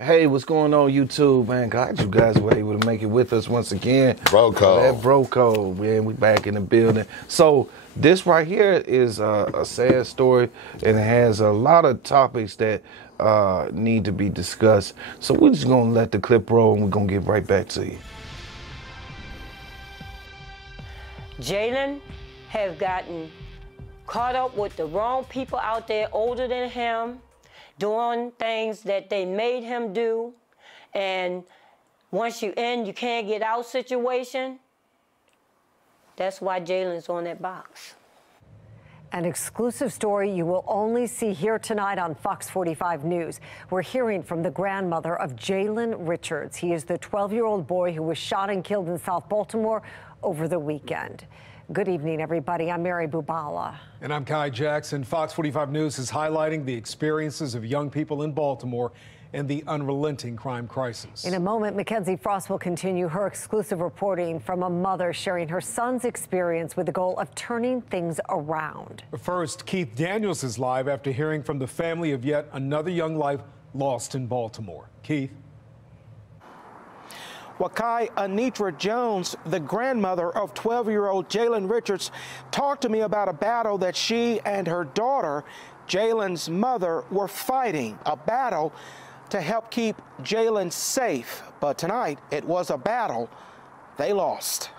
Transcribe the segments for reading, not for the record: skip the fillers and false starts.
Hey, what's going on, YouTube? Man, glad you guys were able to make it with us once again. Bro code. That bro code, man. We back in the building. So this right here is a sad story, and it has a lot of topics that need to be discussed. So we're just gonna let the clip roll, and we're gonna get right back to you. Jalen have gotten caught up with the wrong people out there older than him, doing things that they made him do, and once you in, you can't get out situation. That's why Jalen's on that box. An exclusive story you will only see here tonight on Fox 45 News. We're hearing from the grandmother of Jalen Richards. He is the 12-year-old boy who was shot and killed in South Baltimore over the weekend. Good evening, everybody. I'm Mary Bubala. And I'm Kai Jackson. Fox 45 News is highlighting the experiences of young people in Baltimore and the unrelenting crime crisis. In a moment, Mackenzie Frost will continue her exclusive reporting from a mother sharing her son's experience with the goal of turning things around. First, Keith Daniels is live after hearing from the family of yet another young life lost in Baltimore. Keith. Wakai Anitra Jones, the grandmother of 12-year-old Jalen Richards, talked to me about a battle that she and her daughter, Jalen's mother, were fighting, a battle to help keep Jalen safe. But tonight, it was a battle they lost.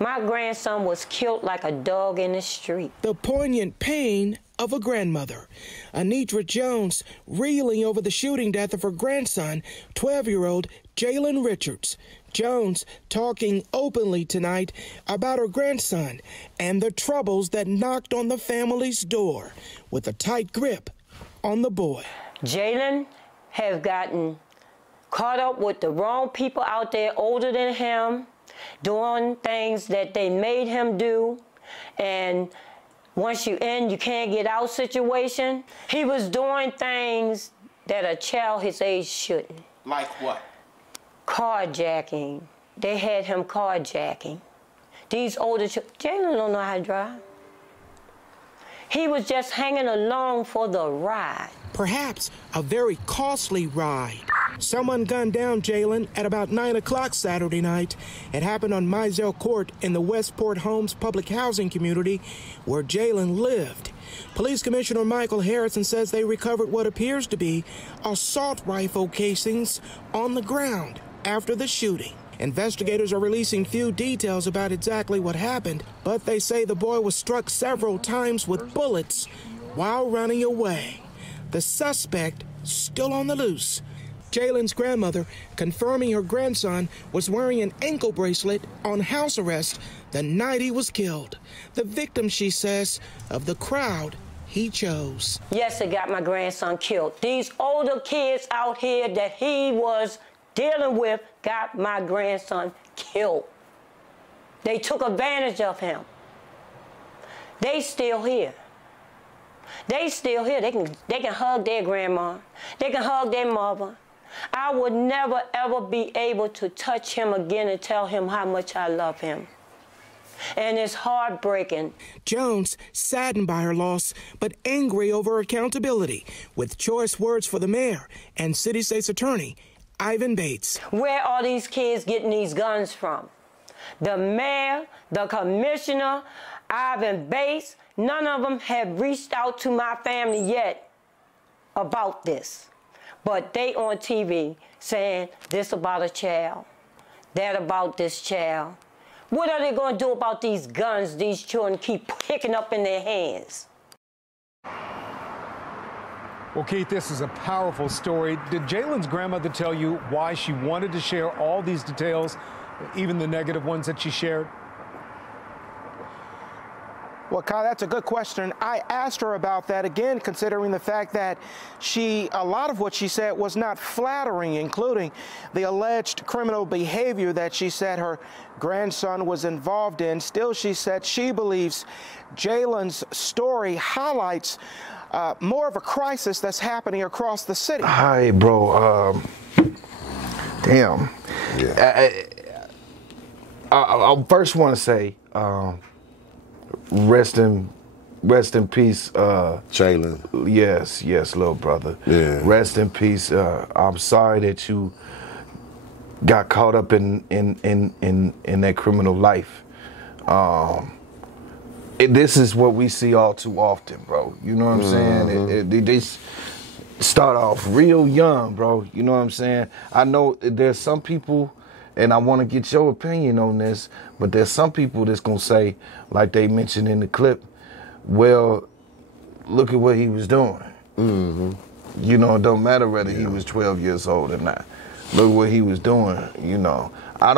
My grandson was killed like a dog in the street. The poignant pain of a grandmother. Anitra Jones reeling over the shooting death of her grandson, 12-year-old Jalen Richards. Jones talking openly tonight about her grandson and the troubles that knocked on the family's door with a tight grip on the boy. Jalen have gotten caught up with the wrong people out there older than him, doing things that they made him do, and once you in, you can't get out situation. He was doing things that a child his age shouldn't. Like what? Carjacking. They had him carjacking. These older children, Jalen don't know how to drive. He was just hanging along for the ride. Perhaps a very costly ride. Someone gunned down Jalen at about 9 o'clock Saturday night. It happened on Mizell Court in the Westport Homes public housing community where Jalen lived. Police Commissioner Michael Harrison says they recovered what appears to be assault rifle casings on the ground after the shooting. Investigators are releasing few details about exactly what happened, but they say the boy was struck several times with bullets while running away. The suspect still on the loose. Jalen's grandmother confirming her grandson was wearing an ankle bracelet on house arrest the night he was killed. The victim, she says, of the crowd he chose. Yes, it got my grandson killed. These older kids out here that he was dealing with got my grandson killed. They took advantage of him. They still here. They still here. They can hug their grandma. They can hug their mother. I would never, ever be able to touch him again and tell him how much I love him. And it's heartbreaking. Jones saddened by her loss, but angry over accountability, with choice words for the mayor and City State's attorney, Ivan Bates. Where are these kids getting these guns from? The mayor, the commissioner, Ivan Bates, none of them have reached out to my family yet about this. But they on TV saying this about a child, that about this child. What are they going to do about these guns these children keep picking up in their hands? Well, Keith, this is a powerful story. Did Jalen's grandmother tell you why she wanted to share all these details, even the negative ones that she shared? Well, Kyle, that's a good question. I asked her about that again, considering the fact that a lot of what she said was not flattering, including the alleged criminal behavior that she said her grandson was involved in. Still, she said she believes Jalen's story highlights more of a crisis that's happening across the city. Hi, bro. Damn. Yeah. I first want to say, rest in rest in peace, Jalen. Yes, little brother. Yeah. Rest in peace. I'm sorry that you got caught up in that criminal life. This is what we see all too often, bro. You know what I'm saying? They start off real young, bro. You know what I'm saying? I know there's some people, and I want to get your opinion on this, but there's some people that's going to say, like they mentioned in the clip, well, look at what he was doing. You know, it don't matter whether he was 12 years old or not. Look what he was doing, you know. I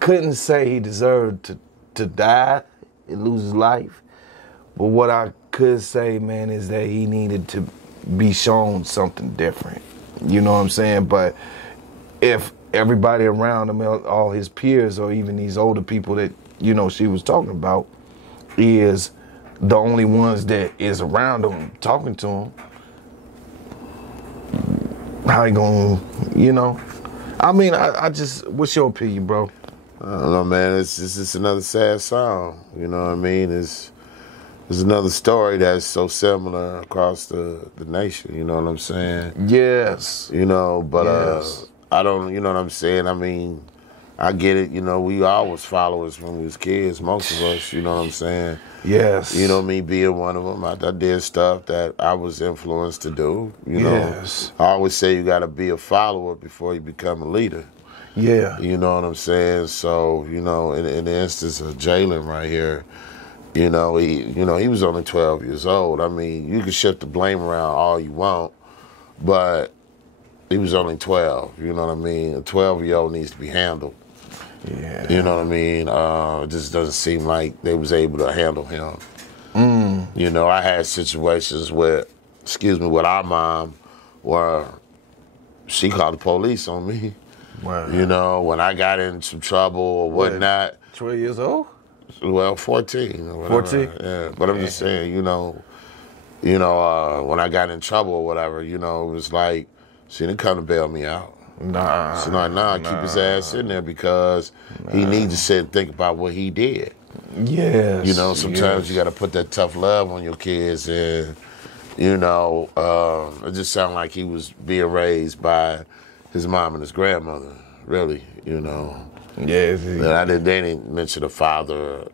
couldn't say he deserved to die and lose his life, but what I could say, man, is that he needed to be shown something different. You know what I'm saying? But if everybody around him, all his peers, or even these older people that, you know, she was talking about, is the only ones that is around him talking to him, how you gonna, you know? I mean, I just, what's your opinion, bro? I don't know, man. It's just another sad song. You know what I mean? It's another story that's so similar across the nation. You know what I'm saying? Yes. You know, but yes. I don't. You know what I'm saying? I mean, I get it. You know, we always followers when we was kids. Most of us. You know what I'm saying? Yes. You know, me being one of them, I did stuff that I was influenced to do. You know, yes. I always say you got to be a follower before you become a leader. Yeah. You know what I'm saying? So, you know, in the instance of Jalen right here, he was only 12 years old. I mean, you can shift the blame around all you want, but he was only 12. You know what I mean? A 12-year-old needs to be handled. Yeah. You know what I mean? It just doesn't seem like they was able to handle him. You know, I had situations with our mom where she called the police on me. Wow. You know, when I got in some trouble or whatnot. 12 years old? Well, 14 or whatever. 14? Yeah, but I'm just saying, when I got in trouble or whatever, you know, it was like, she didn't come to bail me out. Nah. She's like, keep his ass in there because he needs to sit and think about what he did. Yes. You know, sometimes you got to put that tough love on your kids, and, it just sounded like he was being raised by his mom and his grandmother, really, you know. Yes. They didn't mention a father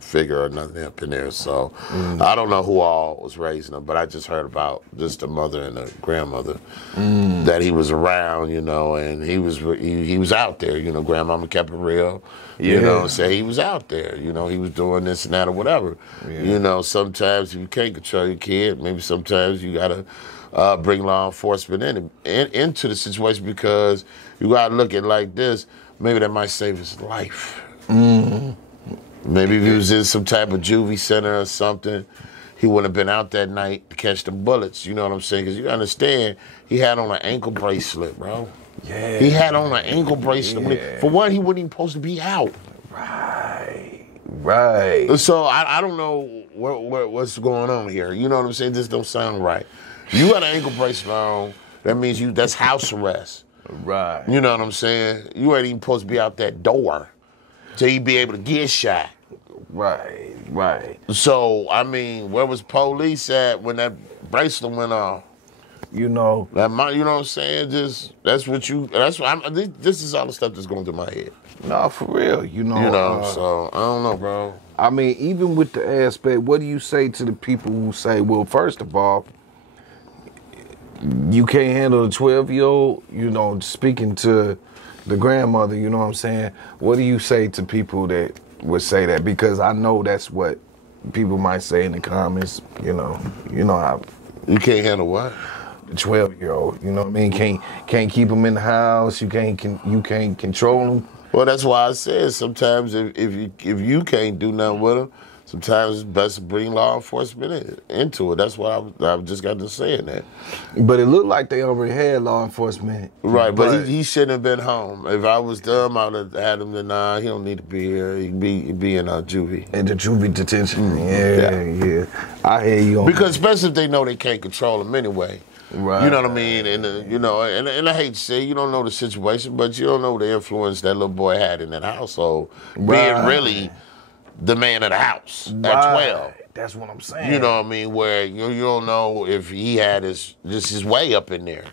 figure or nothing up in there. So I don't know who all was raising him, but I just heard about just the mother and the grandmother that he was around, you know, and he was out there, you know. Grandmama kept it real, you know, say he was out there, you know, he was doing this and that or whatever. Yeah. You know, sometimes if you can't control your kid, maybe sometimes you gotta bring law enforcement into the situation, because you gotta look at it like this. Maybe that might save his life. Maybe if he was in some type of juvie center or something, he wouldn't have been out that night to catch the bullets. You know what I'm saying? Because you understand, he had on an ankle bracelet, bro. Yeah. He had on an ankle bracelet. Yeah. For one, he wasn't even supposed to be out. Right. So I don't know what's going on here. You know what I'm saying? This don't sound right. You got an ankle bracelet on, that means that's house arrest. Right. You know what I'm saying? You ain't even supposed to be out that door till you be able to get shot. Right. So, I mean, where was police at when that bracelet went off? You know. You know what I'm saying? This is all the stuff that's going through my head. No, for real. You know, so I don't know, bro. I mean, even with the aspect, what do you say to the people who say, well, first of all, you can't handle a 12-year-old, you know, speaking to the grandmother, you know what I'm saying? What do you say to people that would say that? Because I know that's what people might say in the comments, you know how. You can't handle what? The 12-year-old, you know what I mean? Can't keep them in the house, you can't control them. Well, that's why I said sometimes if you can't do nothing with them, sometimes it's best to bring law enforcement into it. That's why I just got to saying that. But it looked like they already had law enforcement. Right, but he shouldn't have been home. If I was them, I would have had him to, he don't need to be here. He can be in juvie. In the juvie detention. Yeah. I hear you on because especially if they know they can't control him anyway. Right. You know what I mean? And and I hate to say, you don't know the situation, but you don't know the influence that little boy had in that household. Right. Being really the man of the house at Right. 12. That's what I'm saying. You know what I mean? Where you don't know if he had his way up in there.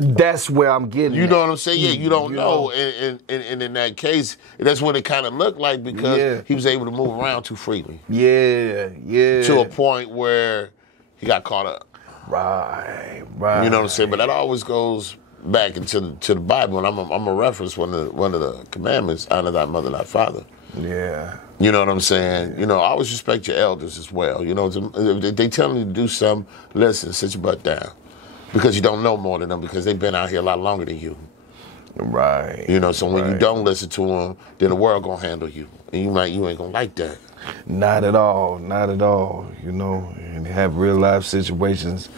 That's where I'm getting. You at. know what I'm saying? Yeah, you don't know. And in that case, that's what it kind of looked like because he was able to move around too freely. Yeah. To a point where he got caught up. Right. You know what I'm saying? But that always goes back into the Bible, and I'm a reference one of the commandments: honor thy mother, thy father. Yeah. You know what I'm saying? You know, always respect your elders as well. You know, if they tell you to do something, listen, sit your butt down. Because you don't know more than them because they've been out here a lot longer than you. Right. You know, so when you don't listen to them, then the world gonna handle you. And you ain't gonna like that. Not at all. Not at all. You know, and have real life situations.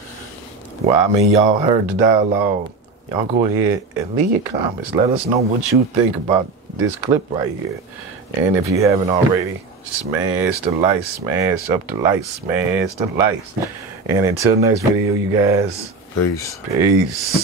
Well, I mean, y'all heard the dialogue. Y'all go ahead and leave your comments. Let us know what you think about this clip right here. And if you haven't already, smash the likes, smash up the likes, smash the likes. And until next video, you guys. Peace. Peace.